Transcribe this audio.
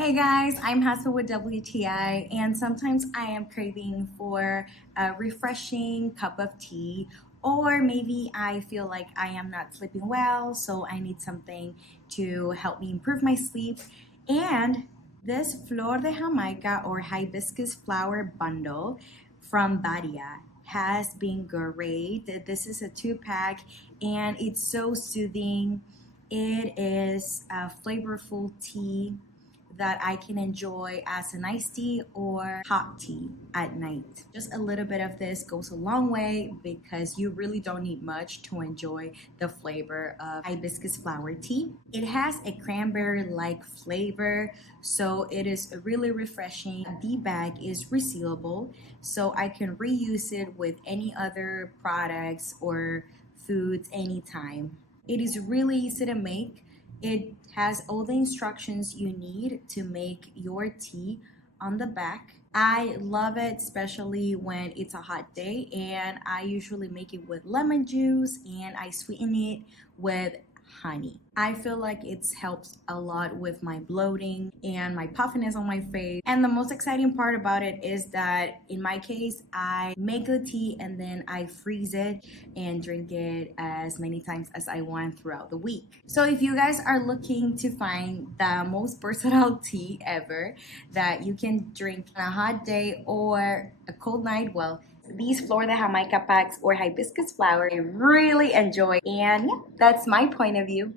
Hey guys, I'm Hasba with WTI, and sometimes I am craving for a refreshing cup of tea, or maybe I feel like I am not sleeping well, so I need something to help me improve my sleep. And this Flor de Jamaica or Hibiscus Flower bundle from Badia has been great. This is a 2-pack, and it's so soothing. It is a flavorful tea that I can enjoy as an iced tea or hot tea at night. Just a little bit of this goes a long way because you really don't need much to enjoy the flavor of hibiscus flower tea. It has a cranberry-like flavor, so it is really refreshing. The bag is resealable, so I can reuse it with any other products or foods anytime. It is really easy to make. It has all the instructions you need to make your tea on the back. I love it, especially when it's a hot day, and I usually make it with lemon juice and I sweeten it with honey. I feel like it's helped a lot with my bloating and my puffiness on my face. And the most exciting part about it is that in my case, I make the tea and then I freeze it and drink it as many times as I want throughout the week. So if you guys are looking to find the most versatile tea ever that you can drink on a hot day or a cold night, well, these Flor de Jamaica packs or hibiscus flower I really enjoy, and yeah, that's my point of view.